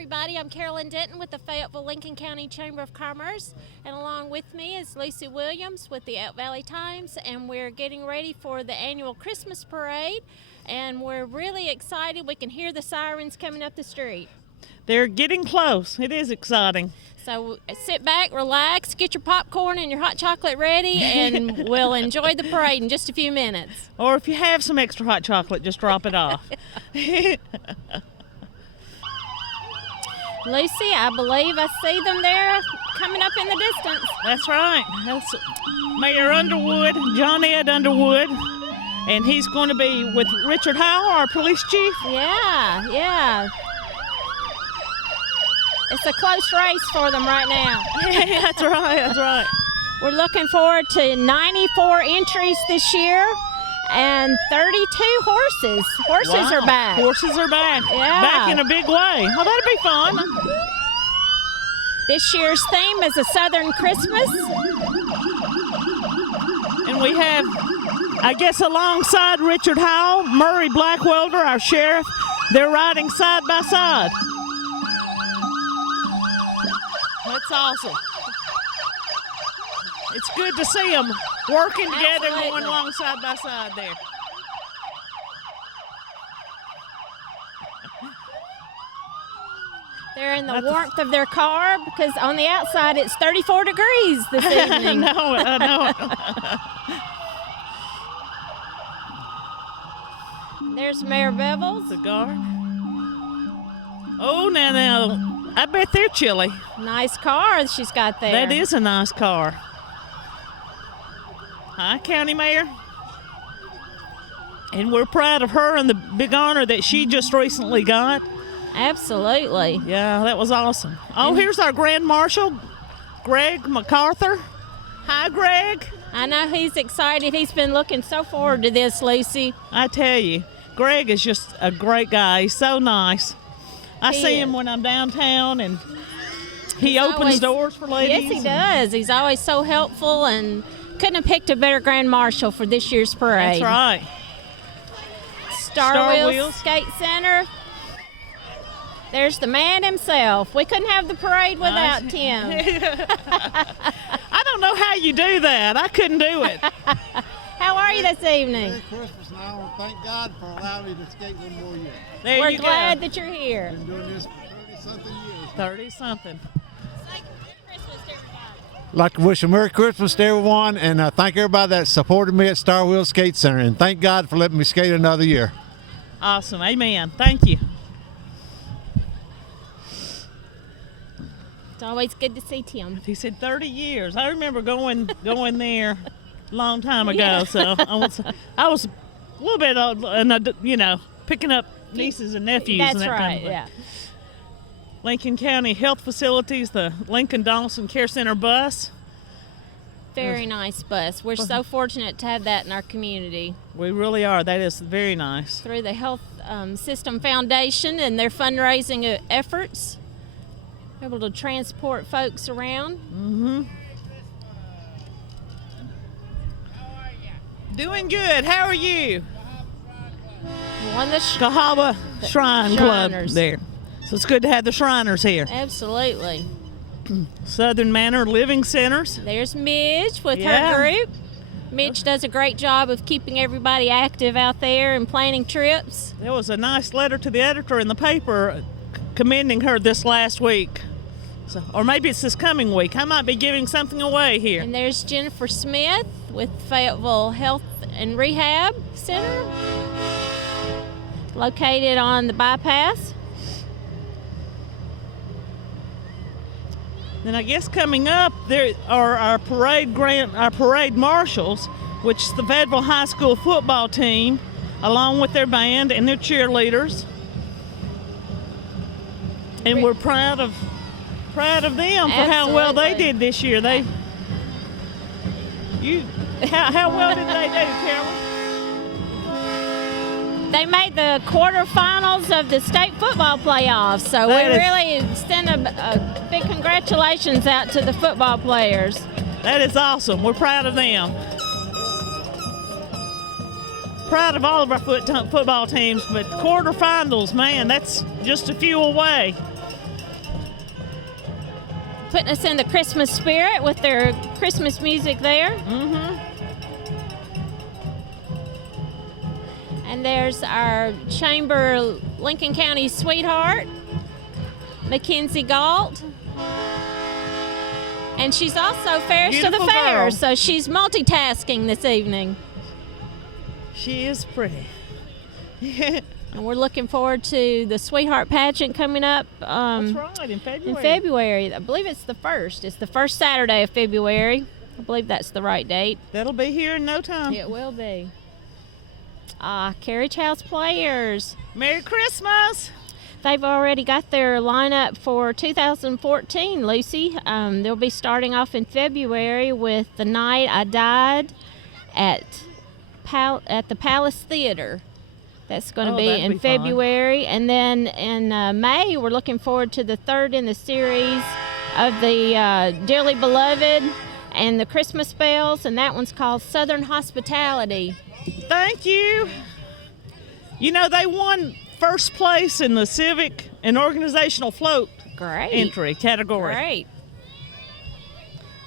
everybody. I'm Carolyn Denton with the Fayetteville Lincoln County Chamber of Commerce, and along with me is Lucy Williams with the Elk Valley Times, and we're getting ready for the annual Christmas parade, and we're really excited. We can hear the sirens coming up the street. They're getting close. It is exciting. So sit back, relax, get your popcorn and your hot chocolate ready, and we'll enjoy the parade in just a few minutes. Or if you have some extra hot chocolate, just drop it off. Lucy, I believe I see them there coming up in the distance. That's right. That's Mayor Underwood, John Ed Underwood, and he's going to be with Richard Howell, our police chief. Yeah. It's a close race for them right now. That's right. We're looking forward to 94 entries this year and 32 horses. Horses are back. Horses are back. Yeah. Back in a big way. Oh, that'll be fun. This year's theme is a Southern Christmas. And we have, I guess, alongside Richard Howell, Murray Blackwelder, our sheriff. They're riding side by side. That's awesome. It's good to see them working together, Absolutely. going along side by side there. They're in the warmth of their car because on the outside it's 34 degrees this evening. I know. There's Mayor Bevel's. The guard. Oh, now, I bet they're chilly. Nice car she's got there. That is a nice car. Hi, County Mayor. And we're proud of her and the big honor that she just recently got. Absolutely. Yeah, that was awesome. Oh, here's our Grand Marshal, Greg McArthur. Hi, Greg. I know he's excited. He's been looking so forward to this, Lucy. I tell you, Greg is just a great guy. He's so nice. I see him when I'm downtown, and he opens doors for ladies. Yes, he does. He's always so helpful, and couldn't have picked a better Grand Marshal for this year's parade. That's right. Star Wheels Skate Center. There's the man himself. We couldn't have the parade without Tim. I don't know how you do that. I couldn't do it. How are you this evening? Merry Christmas, and I want to thank God for allowing me to skate one more year. There We're you glad go. that you're here. Been doing this for 30-something years. 30-something. I'd like to wish a Merry Christmas to everyone, and thank everybody that supported me at Star Wheels Skate Center, and thank God for letting me skate another year. Awesome. Amen. Thank you. It's always good to see Tim. He said 30 years. I remember going there a long time ago. Yeah. So I was a little bit, picking up nieces and nephews. That's and that right, kind of thing. yeah. Lincoln County Health Facilities, the Lincoln Dawson Care Center bus. Very nice bus. We're so fortunate to have that in our community. We really are. That is very nice. Through the Health System Foundation and their fundraising efforts, we're able to transport folks around. Mm-hmm. Doing good. How are you? One of the Cahaba Shrine Club Shriners. there. So it's good to have the Shriners here. Absolutely. Southern Manor Living Centers. There's Midge with Yeah. her group. Midge does a great job of keeping everybody active out there and planning trips. There was a nice letter to the editor in the paper commending her this last week. So, or maybe it's this coming week. I might be giving something away here. And there's Jennifer Smith with Fayetteville Health and Rehab Center, located on the bypass. Then I guess coming up there are our parade marshals, which is the Fayetteville High School football team, along with their band and their cheerleaders. And we're proud of them for how well they Absolutely. did this year. How well did they do, Carolyn? They made the quarterfinals of the state football playoffs, so we That is- really send a big congratulations out to the football players. That is awesome. We're proud of them. Proud of all of our football teams, but quarterfinals, man, that's just a few away. putting us in the Christmas spirit with their Christmas music there. And there's our Chamber Lincoln County sweetheart, Mackenzie Galt. And she's also fairest of the fair, girl. so she's multitasking this evening. She is pretty. And we're looking forward to the Sweetheart Pageant coming up. That's right, in February. In February. I believe it's the 1st. It's the first Saturday of February. I believe that's the right date. That'll be here in no time. It will be. Carriage House Players. Merry Christmas! They've already got their lineup for 2014, Lucy. They'll be starting off in February with The Night I Died at the Palace Theater. That's going to be in February. And then in May, we're looking forward to the third in the series of the Dearly Beloved and the Christmas Bells, and that one's called Southern Hospitality. Thank you. You know, they won first place in the civic and organizational float entry category. Great.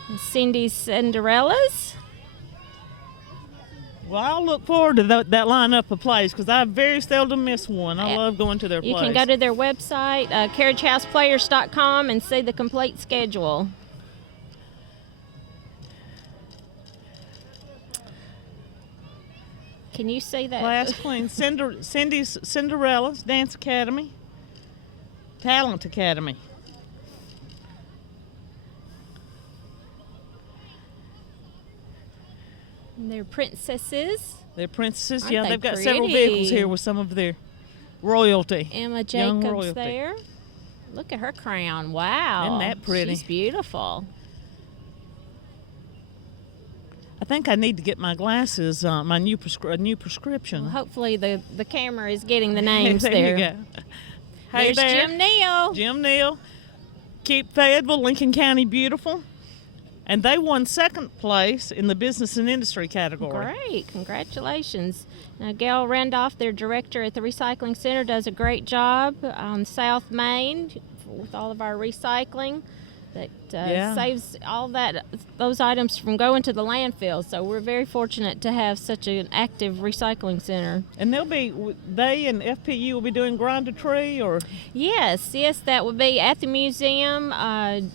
And Cindy's Cinderellas. Well, I'll look forward to that lineup of plays because I very seldom miss one. I love going to their plays. You can go to their website, carriagehouseplayers.com, and see the complete schedule. Can you see that? Class Queen, Cindy's Cinderella's Dance Academy, Talent Academy. And they're princesses. They're princesses. Aren't Yeah, they they've got pretty? several vehicles here with some of their royalty. Emma Young Jacobs royalty. there. Look at her crown. Wow. Isn't that pretty? She's beautiful. I think I need to get my glasses, my new prescription. Well, hopefully the camera is getting the names there. there. You go. Hey There's there. Jim Neal. Jim Neal. Keep Fayetteville, Lincoln County beautiful. And they won second place in the business and industry category. Great. Congratulations. Now, Gail Randolph, their director at the Recycling Center, does a great job on South Main with all of our recycling. That saves all those items from going to the landfill. So we're very fortunate to have such an active recycling center. And they and FPU will be doing Grind a Tree, or? Yes, that will be at the museum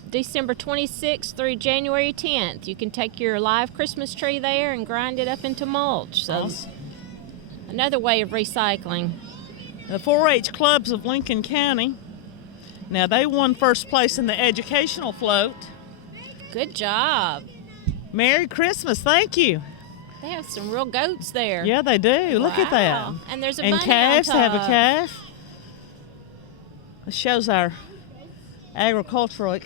December 26th through January 10th. You can take your live Christmas tree there and grind it up into mulch. So Awesome. Another way of recycling. The 4-H clubs of Lincoln County. Now, they won first place in the educational float. Good job. Merry Christmas. Thank you. They have some real goats there. Yeah, they do. Look at that. Wow. And there's a And bunny calves, on they top. have a calf. It shows our agricultural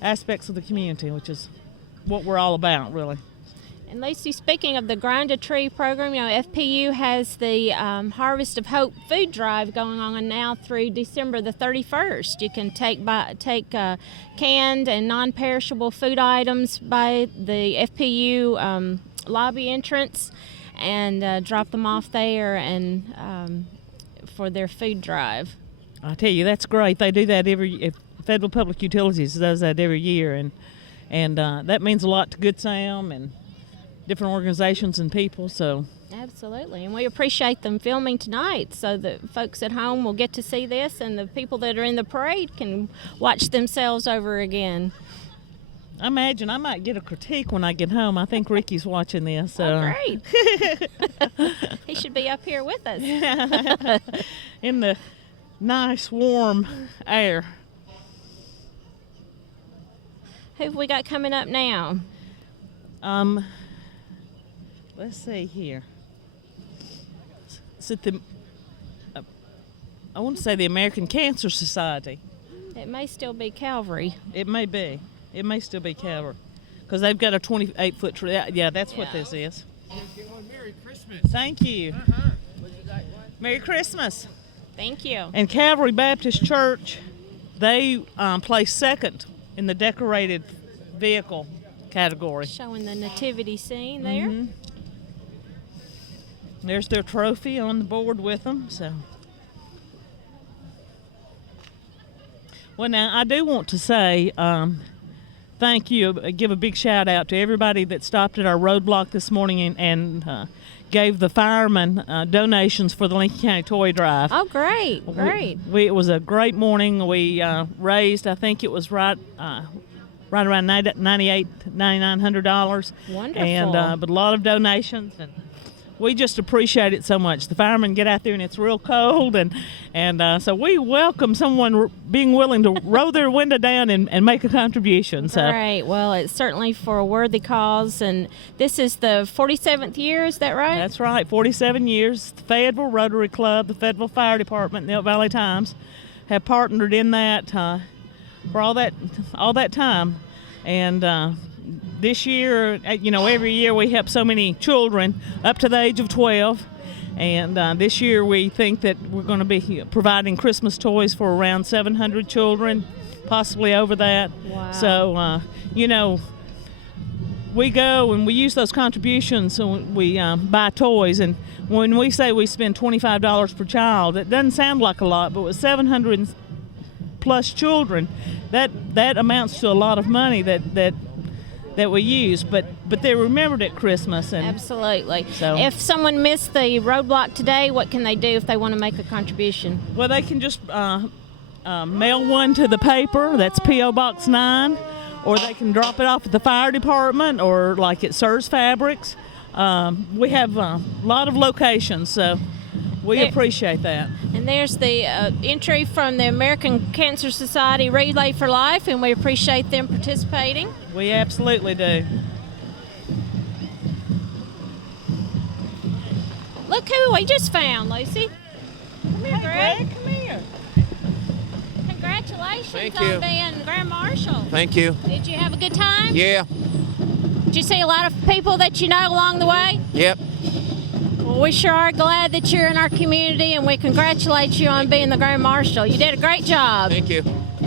aspects of the community, which is what we're all about, really. And Lacey, speaking of the Grind a Tree program, you know, FPU has the Harvest of Hope food drive going on now through December the 31st. You can take canned and non-perishable food items by the FPU lobby entrance and drop them off there and for their food drive. I tell you, that's great. They do that Federal Public Utilities does that every year, and that means a lot to Good Sam and different organizations and people. So Absolutely, and we appreciate them filming tonight so that folks at home will get to see this, and the people that are in the parade can watch themselves over again. I imagine I might get a critique when I get home. I think Ricky's watching this. So. Oh, great. He should be up here with us. In the nice warm air. Who have we got coming up now? Let's see here. Is it I want to say the American Cancer Society. It may still be Calvary. It may be. It may still be Calvary. Because they've got a 28-foot tree. Yeah, that's what this is. Merry Christmas. Thank you. Merry Christmas. Thank you. And Calvary Baptist Church, they placed second in the decorated vehicle category. Showing the nativity scene there. Mm-hmm. There's their trophy on the board with them. So, well, now I do want to say thank you. Give a big shout out to everybody that stopped at our roadblock this morning and gave the firemen donations for the Lincoln County Toy Drive. Oh, great. It was a great morning. We raised, I think it was right around $9,900. Wonderful. And but a lot of donations, and we just appreciate it so much. The firemen get out there and it's real cold, and so we welcome someone being willing to roll their window down and make a contribution. So. Right. Well, it's certainly for a worthy cause, and this is the 47th year. Is that right? That's right. 47 years. The Fayetteville Rotary Club, the Fayetteville Fire Department, and the Elk Valley Times have partnered in that for all that time, and. This year, every year we help so many children up to the age of 12, and this year we think that we're going to be providing Christmas toys for around 700 children, possibly over that. Wow. So, we go and we use those contributions, so we buy toys, and when we say we spend $25 per child, it doesn't sound like a lot, but with 700 plus children, that amounts to a lot of money that we use, but they're remembered at Christmas. And absolutely. So, if someone missed the roadblock today, what can they do if they want to make a contribution? Well, they can just mail one to the paper. That's P.O. Box 9, or they can drop it off at the fire department or like at Sirs Fabrics. We have a lot of locations, so we appreciate that. And there's the entry from the American Cancer Society Relay for Life, and we appreciate them participating. We absolutely do. Look who we just found, Lucy. Come here, Greg. Come here. Congratulations Thank you. on being Grand Marshal. Thank you. Did you have a good time? Yeah. Did you see a lot of people that you know along the way? Yep. Well, we sure are glad that you're in our community, and we congratulate you on being the Grand Marshal. You did a great job. Thank you.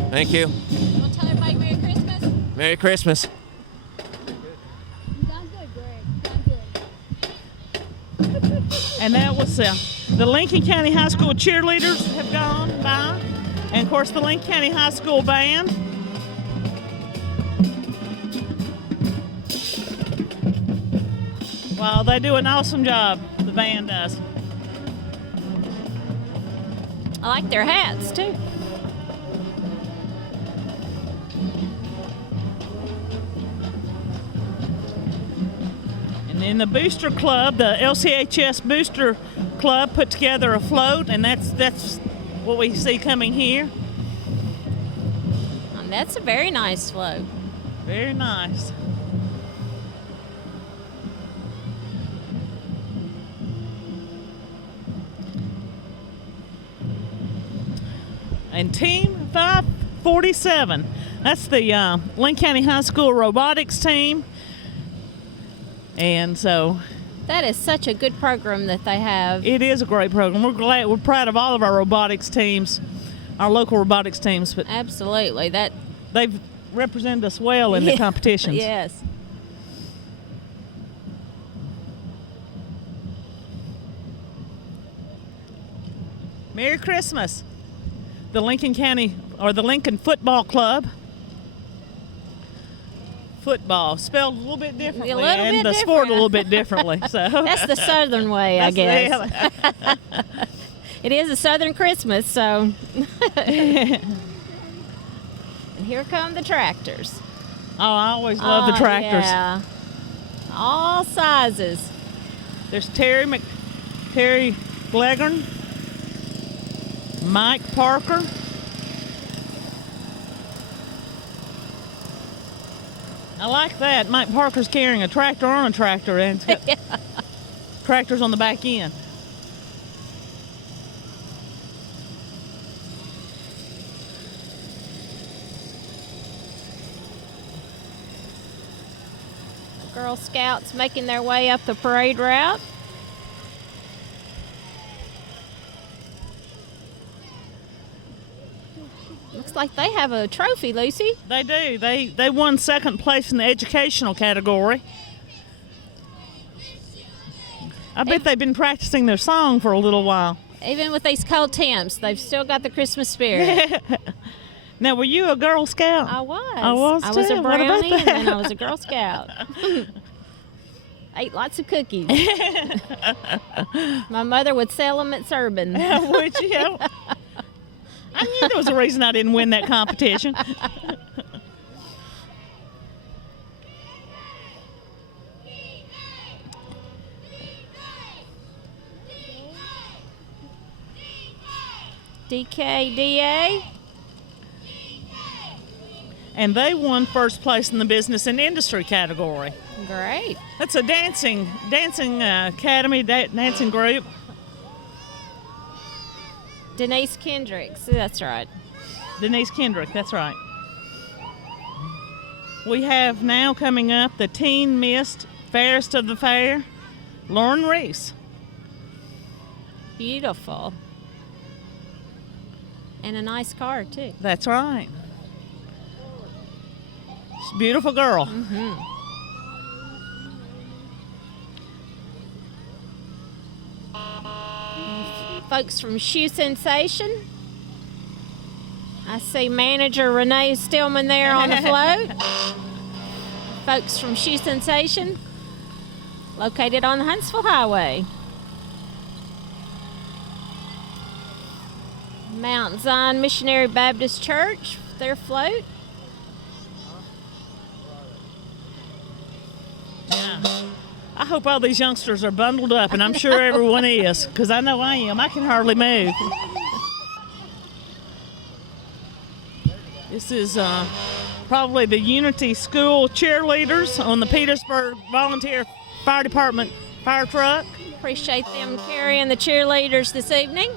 Thank you. You want to tell everybody Merry Christmas? Merry Christmas. You done good, Greg. And that was the Lincoln County High School cheerleaders have gone by, and of course the Lincoln County High School band. Wow, they do an awesome job. The band does. I like their hats, too. And then the Booster Club, the LCHS Booster Club, put together a float, and that's what we see coming here. And that's a very nice float. Very nice. And Team 547, that's the Lincoln County High School robotics team. And so That is such a good program that they have. it is a great program. We're proud of all of our robotics teams, our local robotics teams, but Absolutely. they've represented us well in the competitions. Yes. Merry Christmas. The Lincoln County, or the Lincoln Football Club. Football, spelled a little bit differently, and the sport a little bit differently. So That's the Southern way, I guess. It is a Southern Christmas, so. And here come the tractors. Oh, I always love the tractors. Yeah. All sizes. There's Terry Glegern, Mike Parker. I like that. Mike Parker's carrying a tractor on a tractor, and it's got tractors on the back end. Girl Scouts making their way up the parade route. Looks like they have a trophy, Lucy. They do. They won second place in the educational category. I bet they've been practicing their song for a little while. Even with these cold temps, they've still got the Christmas spirit. Now, were you a Girl Scout? I was. I was, I was too. a What about brownie, and that? then I was a Girl Scout. Ate lots of cookies. My mother would sell them at Serban. Would you? I knew there was a reason I didn't win that competition. DKDA. And they won first place in the business and industry category. Great. That's a dancing academy, dancing group. Denise Kendricks. That's right. Denise Kendrick, that's right. We have now coming up the Teen Mist Fairest of the Fair, Lauren Reese. Beautiful. And a nice car, too. That's right. She's a beautiful girl. Mm-hmm. Folks from Shoe Sensation. I see manager Renee Stillman there on the float. Folks from Shoe Sensation, located on the Huntsville Highway. Mount Zion Missionary Baptist Church, their float. Yeah. I hope all these youngsters are bundled up, and I'm sure everyone is, because I know I am. I can hardly move. This is probably the Unity School cheerleaders on the Petersburg Volunteer Fire Department fire truck. Appreciate them carrying the cheerleaders this evening.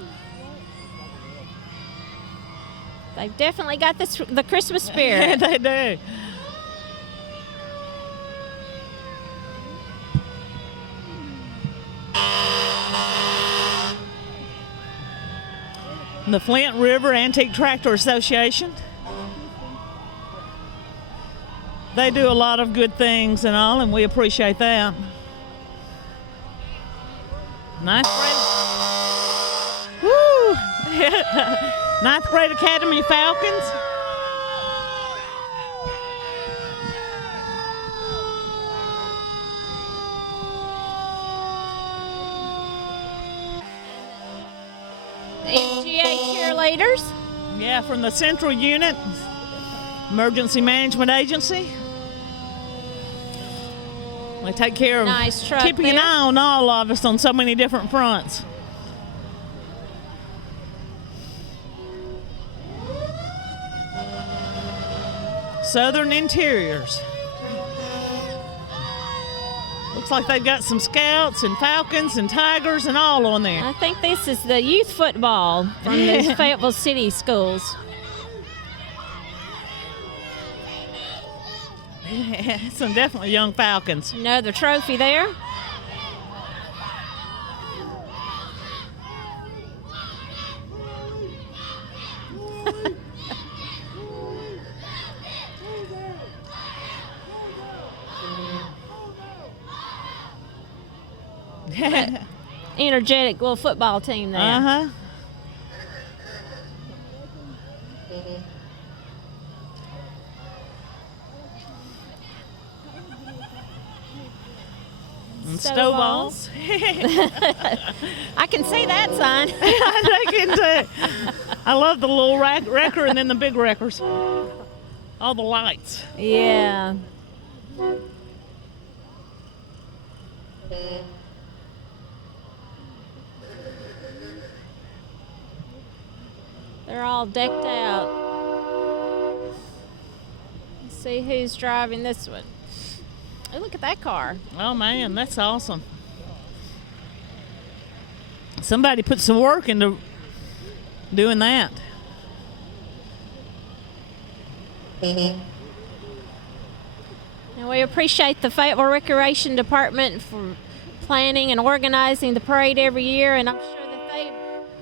They've definitely got the Christmas spirit. They do. The Flint River Antique Tractor Association. They do a lot of good things and all, and we appreciate that. Ninth grade. Woo! Ninth grade Academy Falcons. MGA cheerleaders. Yeah, from the Central Unit, Emergency Management Agency. They take care of Nice truck keeping an there. eye on all of us on so many different fronts. Southern Interiors. Looks like they've got some Scouts and Falcons and Tigers and all on there. I think this is the youth football from the Fayetteville City schools. Some definitely young Falcons. Another trophy there. Energetic little football team there. Uh-huh. And Stovall's. I can see that sign. I can too. I love the little wrecker and then the big wreckers. All the lights. Yeah. They're all decked out. Let's see who's driving this one. Oh, look at that car. Oh man, that's awesome. Somebody put some work into doing that. And we appreciate the Fayetteville Recreation Department for planning and organizing the parade every year, and I'm sure that they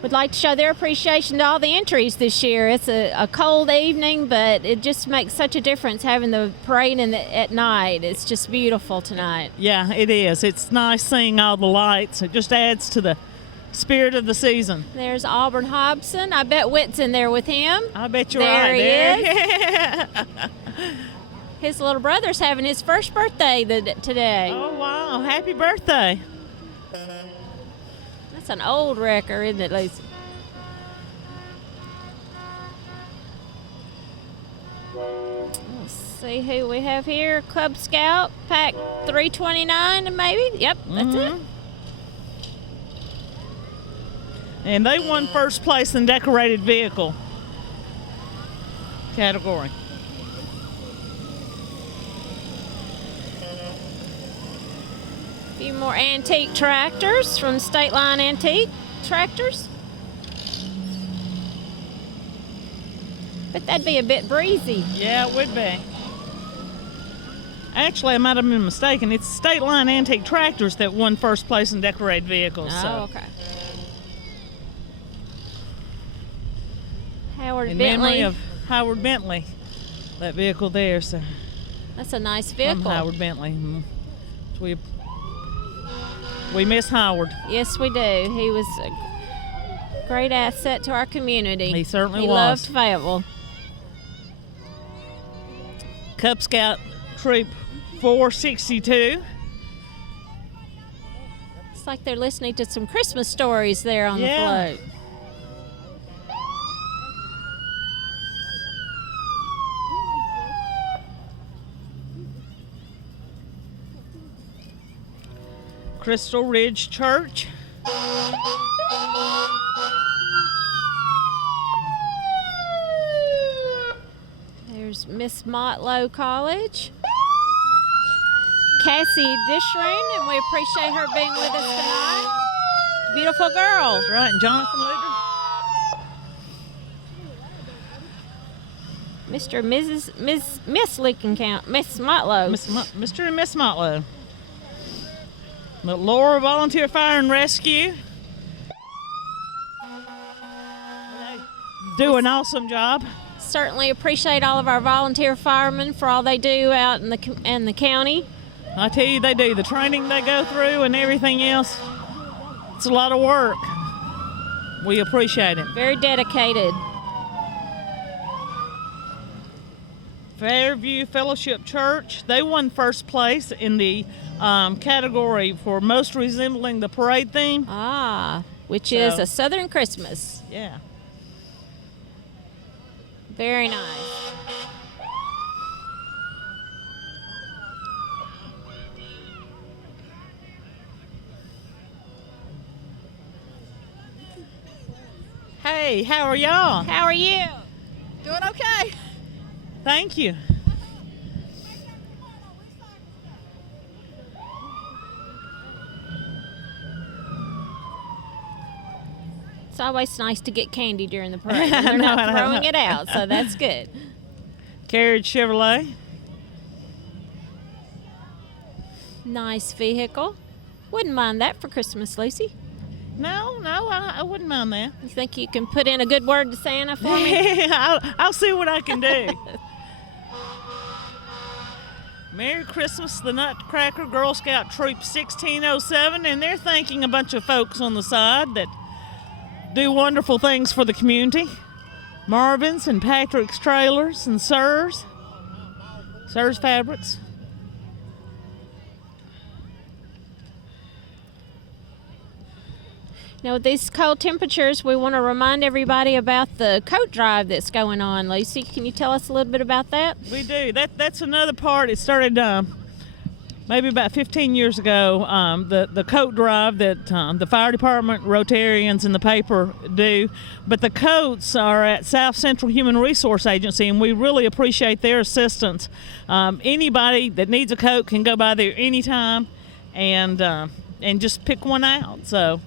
would like to show their appreciation to all the entries this year. It's a cold evening, but it just makes such a difference having the parade at night. It's just beautiful tonight. Yeah, it is. It's nice seeing all the lights. It just adds to the spirit of the season. There's Auburn Hobson. I bet Whit's in there with him. I bet you're There right he there. His little brother's having his first birthday today. Oh, wow. Happy birthday. That's an old record, isn't it, Lucy? Let's see who we have here. Cub Scout, pack 329, maybe. Yep, that's it. And they won first place in decorated vehicle category. A few more antique tractors from State Line Antique Tractors. But that'd be a bit breezy. Yeah, it would be. Actually, I might have been mistaken. It's State Line Antique Tractors that won first place in decorated vehicles. Oh, okay. Howard In Bentley. memory of Howard Bentley, that vehicle there. So That's a nice from vehicle. Howard Bentley. We miss Howard. Yes, we do. He was a great asset to our community. He certainly He was. loved Fayetteville. Cub Scout Troop 462. It's like they're listening to some Christmas stories there on Yeah. the float. Crystal Ridge Church. There's Miss Motlow College. Cassie Dishring, and we appreciate her being with us tonight. Beautiful girl. That's right, and Jonathan Luder. Mr. and Miss Lincoln Count, Miss Motlow. Mr. and Miss Motlow. The Laura Volunteer Fire and Rescue. Do an awesome job. Certainly appreciate all of our volunteer firemen for all they do out in the county. I tell you, they do. The training they go through and everything else, it's a lot of work. We appreciate it. Very dedicated. Fairview Fellowship Church, they won first place in the category for most resembling the parade theme. Which is So- a Southern Christmas. Yeah. Very nice. Hey, how are y'all? How are you? Doing okay. Thank you. It's always nice to get candy during the parade. I They're know, I not know. throwing it out, so that's good. Carriage Chevrolet. Nice vehicle. Wouldn't mind that for Christmas, Lucy. No, I wouldn't mind that. You think you can put in a good word to Santa for me? I'll see what I can do. Merry Christmas, the Nutcracker Girl Scout Troop 1607, and they're thanking a bunch of folks on the side that do wonderful things for the community. Marvin's and Patrick's Trailers and Sir's Fabrics. Now, with these cold temperatures, we want to remind everybody about the coat drive that's going on. Lucy, can you tell us a little bit about that? We do. That's another part. It started maybe about 15 years ago. The coat drive that the fire department, Rotarians, and the paper do. But the coats are at South Central Human Resource Agency, and we really appreciate their assistance. Anybody that needs a coat can go by there anytime and just pick one out. So.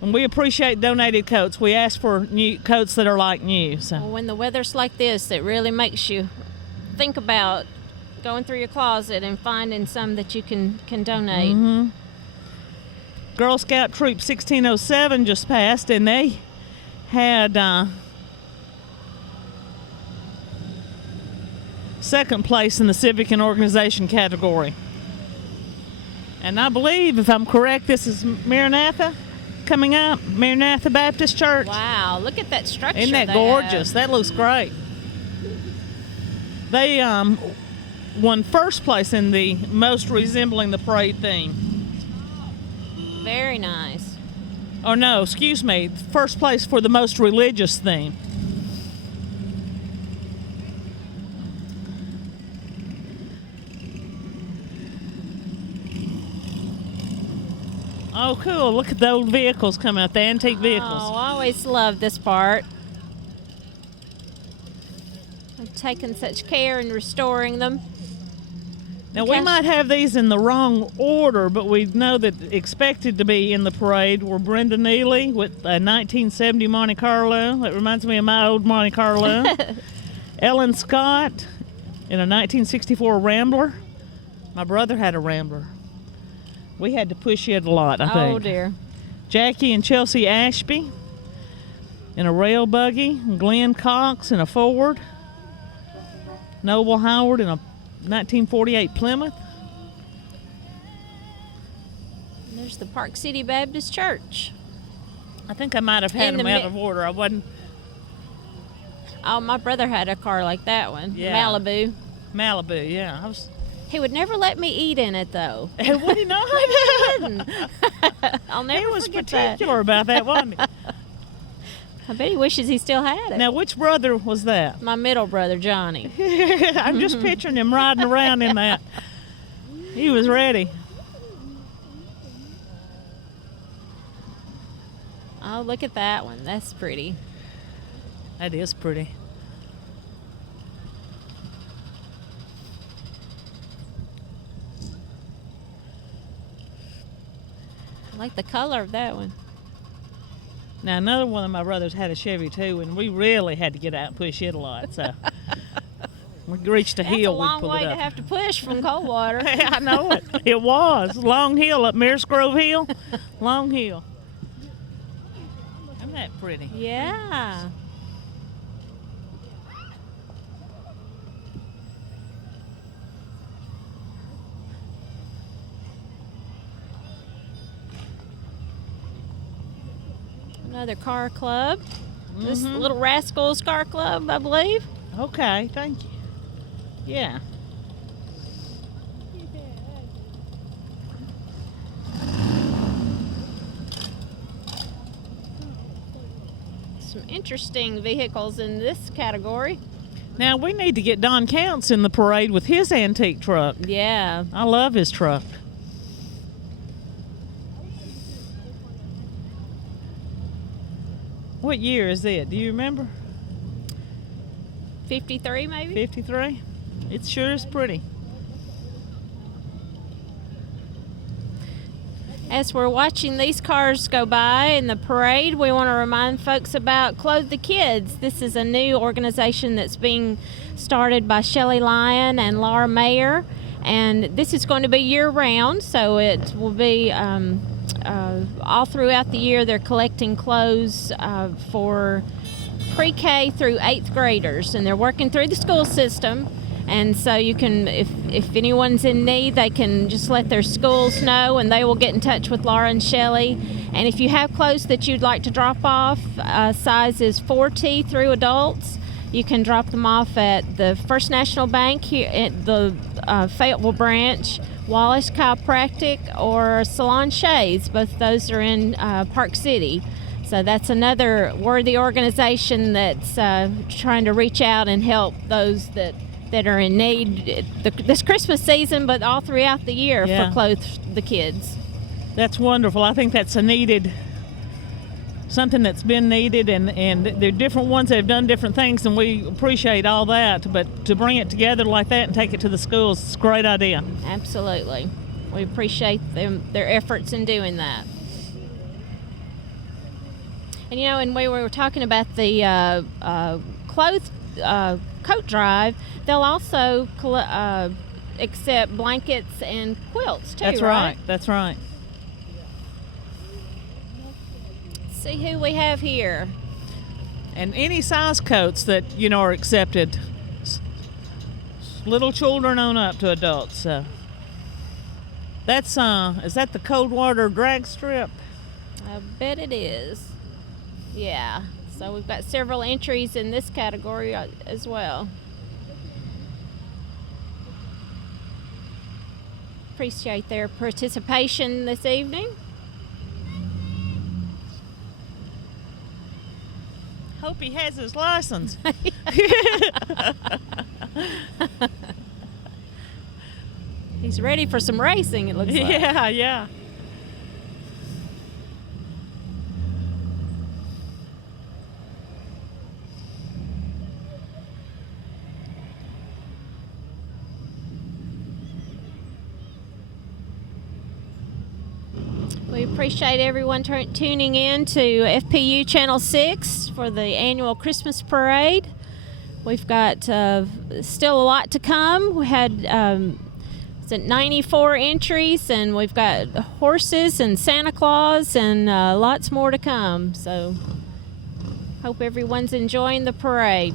And we appreciate donated coats. We ask for new coats that are like new. So. Well, when the weather's like this, it really makes you think about going through your closet and finding some that you can donate. Mm-hmm. Girl Scout Troop 1607 just passed, and they had second place in the Civic and Organization category. And I believe, if I'm correct, this is Maranatha coming up, Maranatha Baptist Church. Wow, look at that structure. Isn't that they gorgeous? have. That looks great. They won first place in the most resembling the parade theme. Very nice. Or no, excuse me, first place for the most religious theme. Oh, cool. Look at the old vehicles coming out, the antique vehicles. Oh, I always love this part. I've taken such care in restoring them. Now, we might have these in the wrong order, but we know that expected to be in the parade were Brenda Neely with a 1970 Monte Carlo. That reminds me of my old Monte Carlo. Ellen Scott in a 1964 Rambler. My brother had a Rambler. We had to push it a lot, I think. Oh, dear. Jackie and Chelsea Ashby in a rail buggy. Glenn Cox in a Ford. Noble Howard in a 1948 Plymouth. And there's the Park City Baptist Church. I think I might have had them out of order. I wasn't. Oh, my brother had a car like that one. Yeah. Malibu. Yeah. He would never let me eat in it, though. Would he not? I'll never He was forget particular about that, wasn't he? that. I bet he wishes he still had it. Now, which brother was that? My middle brother, Johnny. I'm just picturing him riding around in that. He was ready. Oh, look at that one. That's pretty. That is pretty. I like the color of that one. Now, another one of my brothers had a Chevy, too, and we really had to get out and push it a lot, so we reached a hill, we That's a pulled long way it to up. have to push from Coldwater. I know it. It was. Long hill up Mares Grove Hill. Long hill. Isn't that pretty? Yeah. Another car club. This Little Rascals Car Club, I believe. Okay, thank you. Yeah. Some interesting vehicles in this category. Now, we need to get Don Counts in the parade with his antique truck. Yeah. I love his truck. What year is it? Do you remember? 53 maybe? 53? It sure is pretty. As we're watching these cars go by in the parade, we want to remind folks about Clothe the Kids. This is a new organization that's being started by Shelley Lyon and Laura Mayer, and this is going to be year-round, so it will be all throughout the year. They're collecting clothes for pre-K through 8th graders, and they're working through the school system. And so you can, if anyone's in need, they can just let their schools know, and they will get in touch with Laura and Shelley. And if you have clothes that you'd like to drop off, sizes 4T through adults, you can drop them off at the First National Bank here at the Fayetteville branch, Wallace Chiropractic, or Salon Shades. Both of those are in Park City. So that's another worthy organization that's trying to reach out and help those that are in need this Christmas season, but all throughout the year for Clothe the Kids. That's wonderful. I think that's something that's been needed, and there are different ones that have done different things, and we appreciate all that. But to bring it together like that and take it to the schools, it's a great idea. Absolutely. We appreciate their efforts in doing that. And, and we were talking about the coat drive. They'll also accept blankets and quilts too. That's right. That's right. See who we have here. And any size coats that are accepted, little children on up to adults. So that's is that the Coldwater drag strip? I bet it is. Yeah. So we've got several entries in this category as well. Appreciate their participation this evening. Hope he has his license. He's ready for some racing, it looks like. Yeah. We appreciate everyone tuning in to FPU Channel 6 for the annual Christmas parade. We've got still a lot to come. We had 94 entries, and we've got horses and Santa Claus and lots more to come. So hope everyone's enjoying the parade.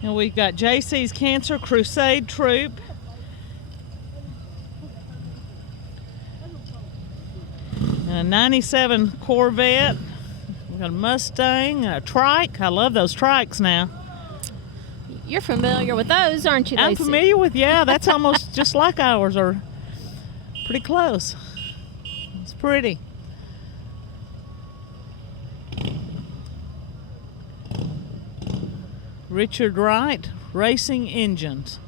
And we've got JC's Cancer Crusade Troop. A 97 Corvette. We've got a Mustang, a trike. I love those trikes now. You're familiar with those, aren't you, Lacey? I'm familiar with, that's almost just like ours, or pretty close. It's pretty. Richard Wright Racing Engines.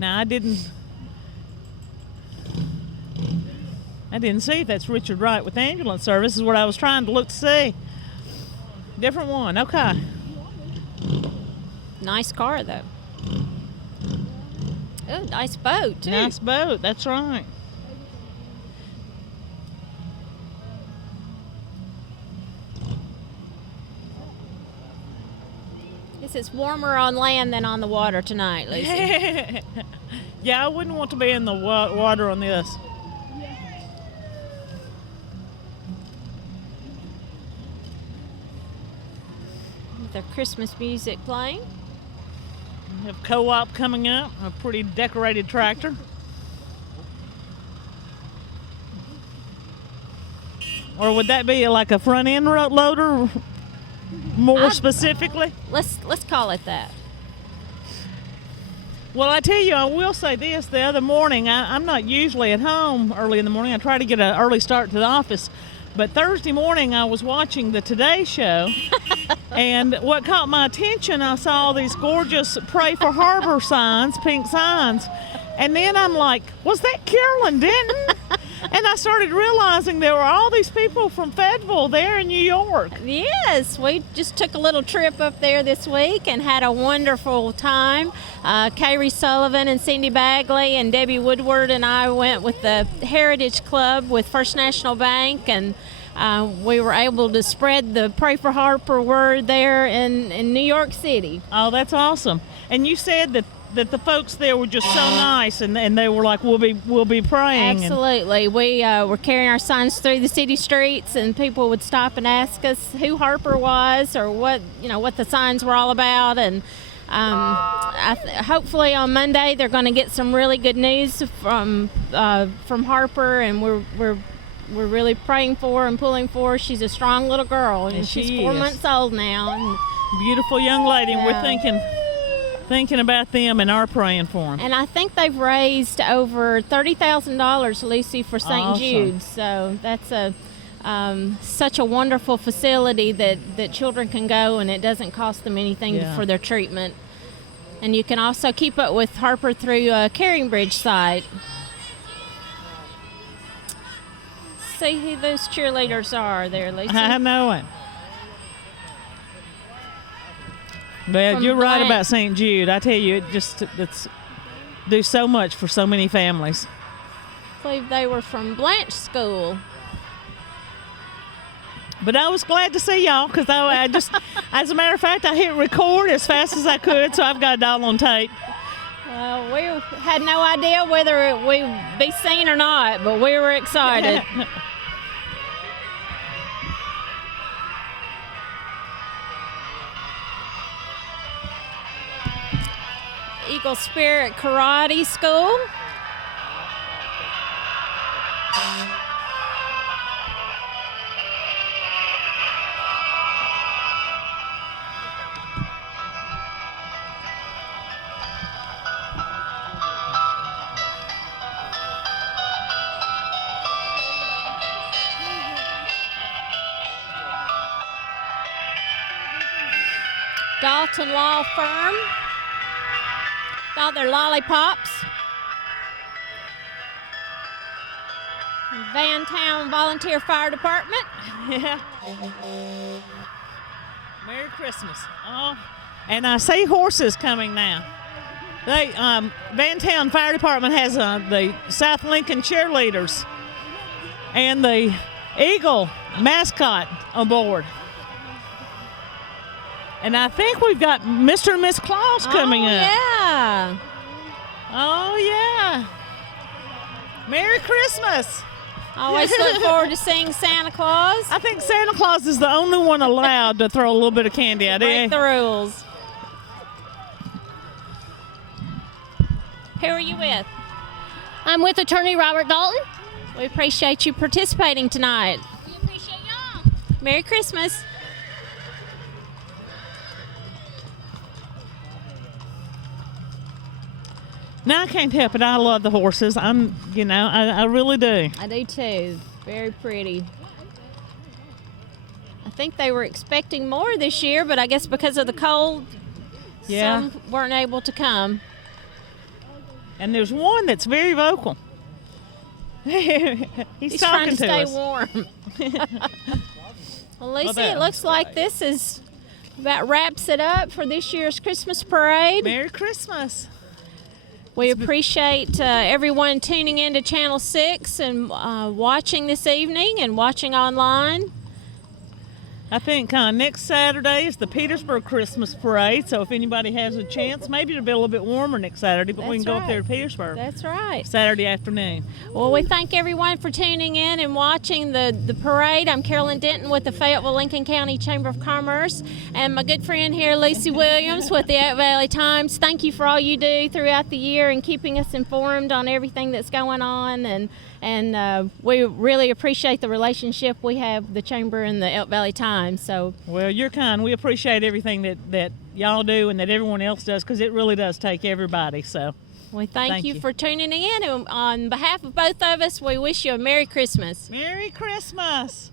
Now, I didn't see if that's Richard Wright with ambulance service, is what I was trying to look to see. Different one, okay. Nice car, though. Oh, nice boat, too. Nice boat, that's right. Guess it's warmer on land than on the water tonight, Lucy. Yeah, I wouldn't want to be in the water on this. Their Christmas music playing. We have co-op coming up, a pretty decorated tractor. Or would that be like a front end loader more specifically? Let's call it that. Well, I tell you, I will say this. The other morning, I'm not usually at home early in the morning. I try to get an early start to the office. But Thursday morning, I was watching the Today Show, and what caught my attention, I saw these gorgeous Pray for Harbor signs, pink signs, and then I'm like, was that Carolyn Denton? And I started realizing there were all these people from Fayetteville there in New York. Yes, we just took a little trip up there this week and had a wonderful time. Kayrie Sullivan and Cindy Bagley and Debbie Woodward and I went with the Heritage Club with First National Bank, and we were able to spread the Pray for Harper word there in New York City. Oh, that's awesome. And you said that the folks there were just so nice, and they were like, we'll be praying. Absolutely. We were carrying our signs through the city streets, and people would stop and ask us who Harper was or what the signs were all about. And hopefully on Monday they're going to get some really good news from Harper, and we're really praying for her and pulling for her. She's a strong little girl, and she's 4 months old now. And beautiful young lady, and we're thinking about them and are praying for them. And I think they've raised over $30,000, Lucy, for St. Jude's. So that's such a wonderful facility that children can go, and it doesn't cost them anything for their treatment. And you can also keep up with Harper through a Caring Bridge site. See who those cheerleaders are there, Lucy. I know it. But you're right about St. Jude. I tell you, it's do so much for so many families. I believe they were from Blanche School. But I was glad to see y'all, because I just, as a matter of fact, I hit record as fast as I could, so I've got it all on tape. We had no idea whether we'd be seen or not, but we were excited. Eagle Spirit Karate School. Alton Law Firm. Thought they're lollipops. Vantown Volunteer Fire Department. Yeah. Merry Christmas. Oh, and I see horses coming now. They Vantown Fire Department has the South Lincoln cheerleaders and the Eagle mascot on board. And I think we've got Mr. and Miss Claus coming up. Yeah. Oh, yeah. Merry Christmas. Always look forward to seeing Santa Claus. I think Santa Claus is the only one allowed to throw a little bit of candy out there. Break the rules. Who are you with? I'm with Attorney Robert Dalton. We appreciate you participating tonight. We appreciate y'all. Merry Christmas. Now I can't help it. I love the horses. I really do. I do too. Very pretty. I think they were expecting more this year, but I guess because of the cold, Yeah. some weren't able to come. And there's one that's very vocal. He's He's talking trying to stay us. warm. Well, Lucy, that it looks like this is about wraps it up for this year's Christmas parade. Merry Christmas. We appreciate everyone tuning in to Channel 6 and watching this evening and watching online. I think next Saturday is the Petersburg Christmas Parade, so if anybody has a chance, maybe it'll be a little bit warmer next Saturday, but we can That's go up there right. to Petersburg That's right. Saturday afternoon. Well, we thank everyone for tuning in and watching the parade. I'm Carolyn Denton with the Fayetteville Lincoln County Chamber of Commerce, and my good friend here, Lucy Williams with the Out Valley Times. Thank you for all you do throughout the year and keeping us informed on everything that's going on, and we really appreciate the relationship we have with the Chamber and the Elk Valley Times. So, Well, you're kind. We appreciate everything that y'all do and that everyone else does, because it really does take everybody. So we thank Thank you you. for tuning in, and on behalf of both of us, we wish you a Merry Christmas. Merry Christmas.